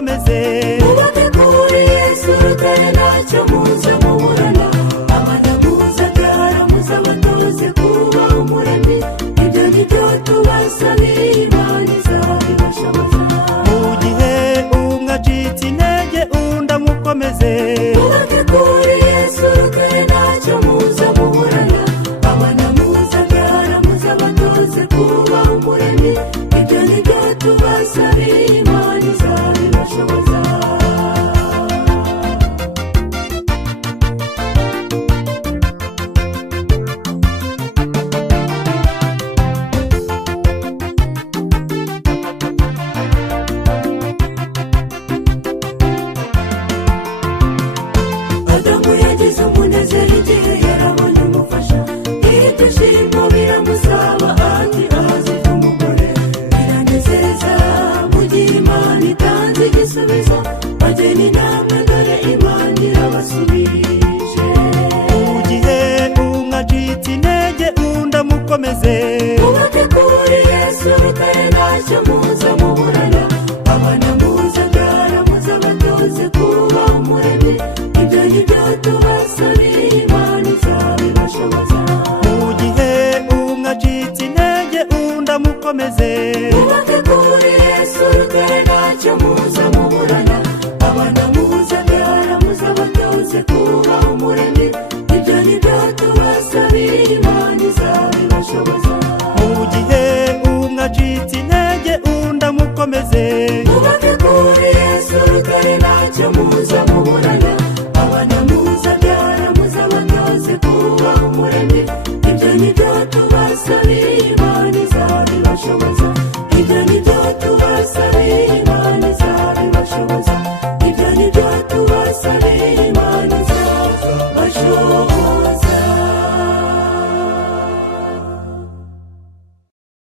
ndamukomeze. Mubake kuri Yesu rutare ntacyo muza muburana, amana muza abyara muza batoze kuba umuremyi, ibyo ni byo tubasabira Imana izabibashoboza. Mu gihe umwe acitse intege undi amukomeze. Mubake kuri Yesu rutare ntacyo muza muburana, amana muza abyara muza batoze kuba umuremyi, ibyo ni byo tubasabira Imana izabibashoboza. Adamu yagize umunezero igihe yarabonye umufasha, ibyishimo biramusaba ati ahazita umugore. Biranezeza mu gihe Imana itanze igisubizo, bageni namwe dore Imana irabasubirije. Mu gihe umwe acitse intege undi amukomeze. Mubake kuri Yesu rutare ntacyo muza muburana, abana muza abyara muza batoze kuba umuremyi, ibyo ni byo tubasabira Imana izabibashoboza. Mu gihe umwe acitse intege undi amukomeze. Mubake kuri Yesu rutare ntacyo muza muburana, abana muza abyara muza batoze kuba umuremyi, ibyo ni byo tubasabira Imana izabibashoboza. Mu gihe umwe acitse intege undi amukomeze.